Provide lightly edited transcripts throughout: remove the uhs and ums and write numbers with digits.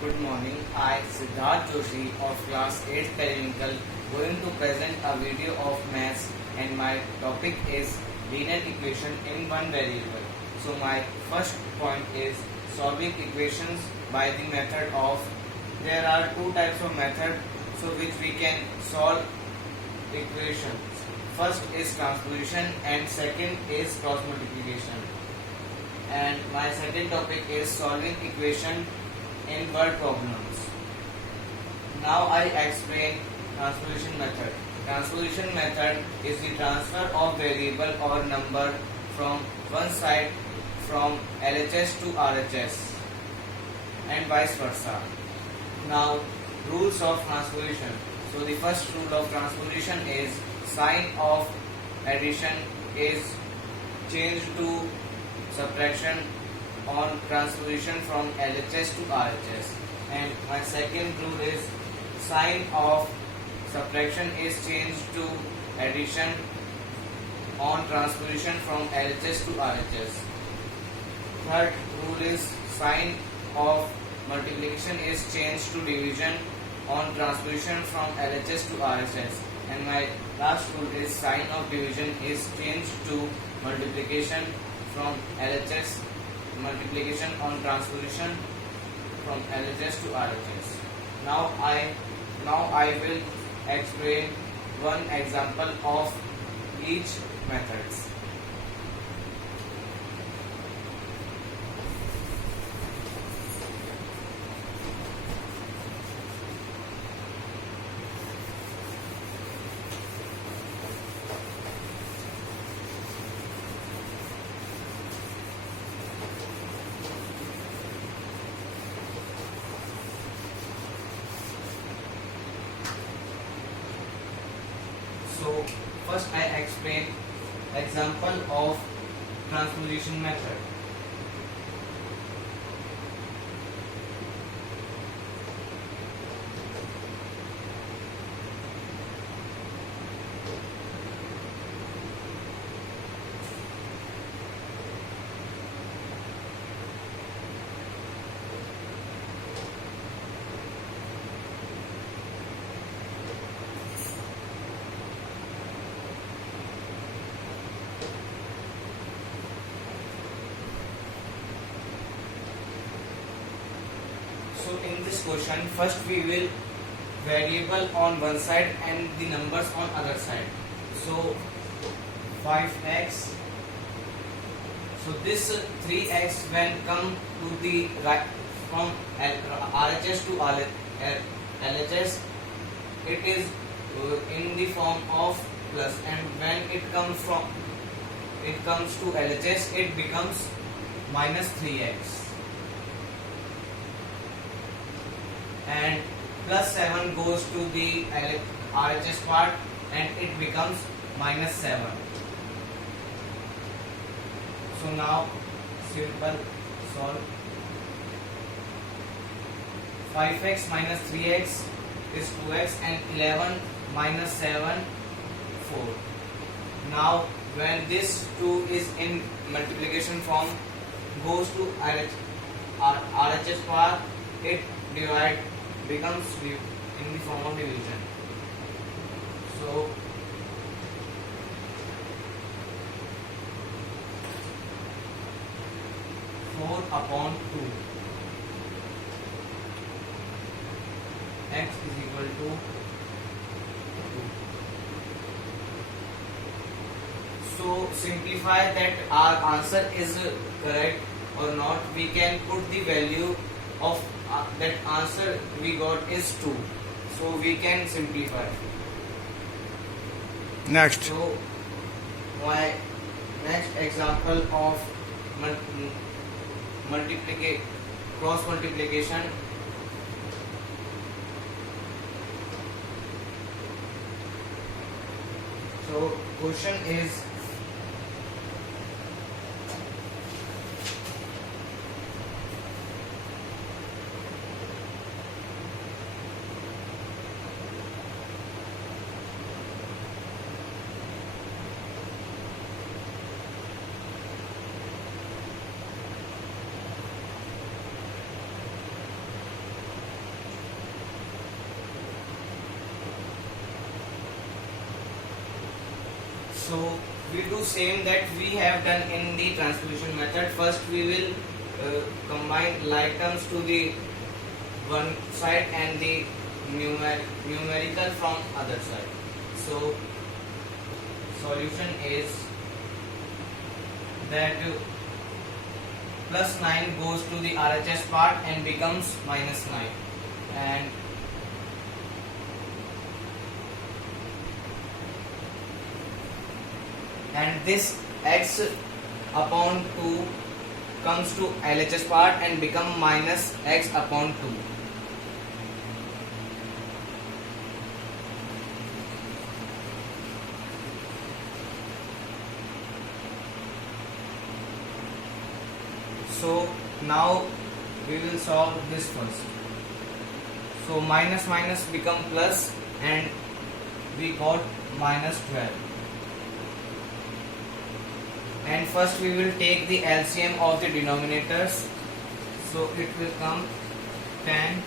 Good morning. I, Siddharth Joshi of class 8 Periwinkle, going to present a video of maths, and my topic is linear equation in one variable. So my first point is solving equations by the method of, there are two types of method so which we can solve equations. First is transposition and second is cross multiplication. And my second topic is solving equation in word problems. Now I explain transposition method. Transposition method is the transfer of variable or number from one side from LHS to RHS and vice versa. Now rules of transposition. So the first rule of transposition is sign of addition is changed to subtraction on transposition from LHS to RHS, and my second rule is sign of subtraction is changed to addition on transposition from LHS to RHS. Third rule is sign of multiplication is changed to division on transposition from LHS to RHS, and my last rule is sign of division is changed to multiplication from LHS, multiplication on transposition from LHS to RHS. Now I will explain one example of each methods. So first I explain example of transposition method. So in this question, first we will variable on one side and the numbers on other side. So 5x. So this 3x when come to the right from RHS to LHS, it is in the form of plus, and when it comes to LHS, it becomes minus 3x. And plus 7 goes to the RHS part and it becomes minus 7. So now simple solve. 5x minus 3x is 2x and 11 minus 7 4. Now when this 2 is in multiplication form goes to RHS part, it becomes in the form of division. So four upon 2 x is equal to 2. So simplify that our answer is correct or not, we can put the value of that answer we got is 2. So we can simplify. Next. So my next example of cross multiplication. So question is So we do same that we have done in the transposition method. First we will combine like terms to the one side and the numerical from other side. So solution is that plus 9 goes to the RHS part and becomes minus 9, and this x upon 2 comes to LHS part and become minus x upon 2. So now we will solve this first. So minus minus become plus and we got minus 12. And first we will take the LCM of the denominators. So it will come 10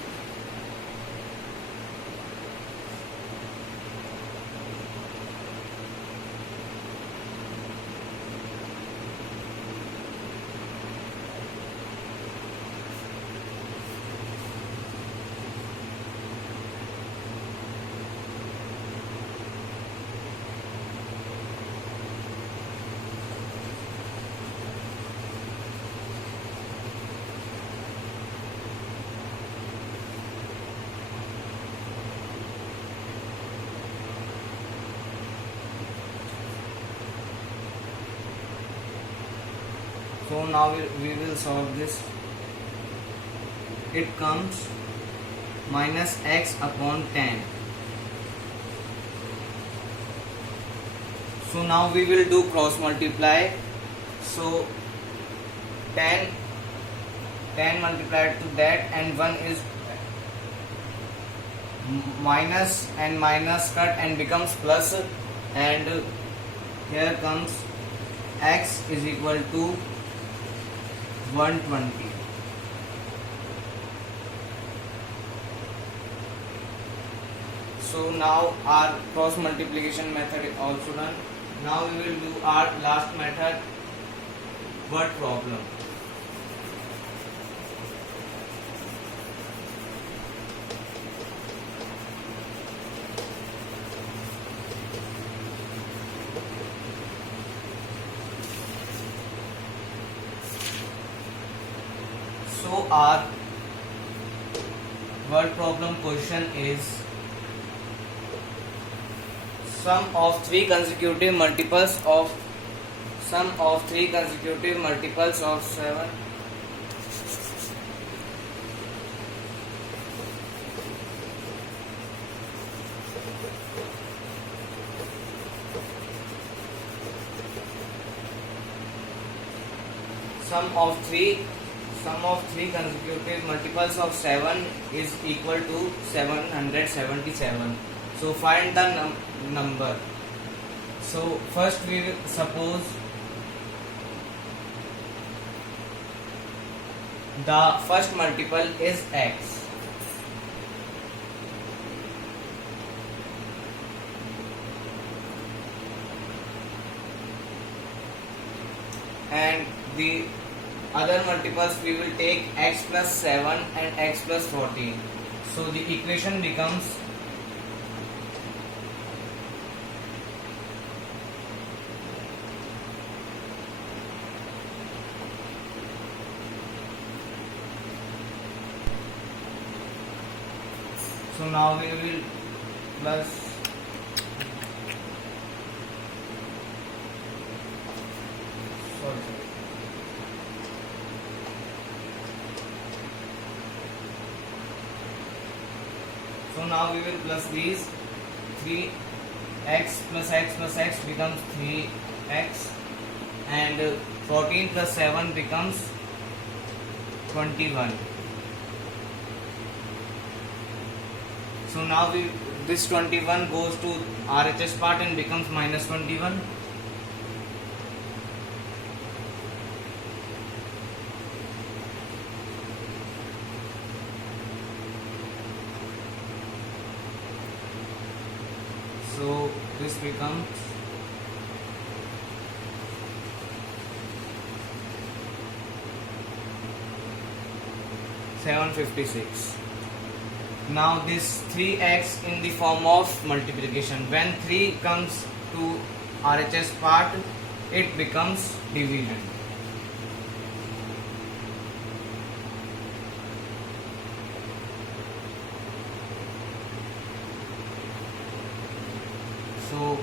So now we will solve this. It comes minus x upon 10. So now we will do cross multiply. So 10 multiplied to that, and 1 is minus and minus cut and becomes plus, and here comes x is equal to 120. So now our cross multiplication method is also done. Now we will do our last method, word problem. So our word problem question is sum of three consecutive multiples of 7. Sum of three consecutive multiples of 7 is equal to 777. So find the number. So first we will suppose the first multiple is x, and the other multiples we will take x plus 7 and x plus 14. So the equation becomes so now we will plus sorry. So now we will plus these 3x plus x plus x becomes 3x, and 14 plus 7 becomes 21. So now this 21 goes to RHS part and becomes minus 21. So this becomes 756. Now this 3x in the form of multiplication. When 3 comes to RHS part, it becomes division. So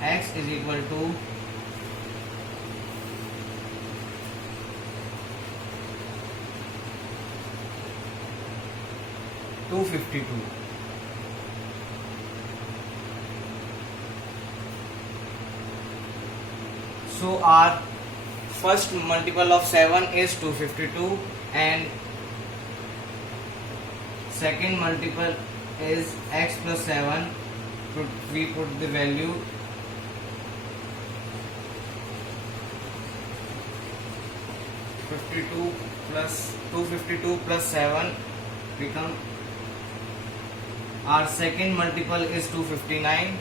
x is equal to 252. So our first multiple of 7 is 252 and second multiple is x plus 7. We put the value 52 plus 252 plus 7 become, our second multiple is 259.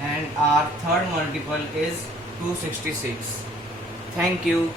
And our third multiple is 266. Thank you.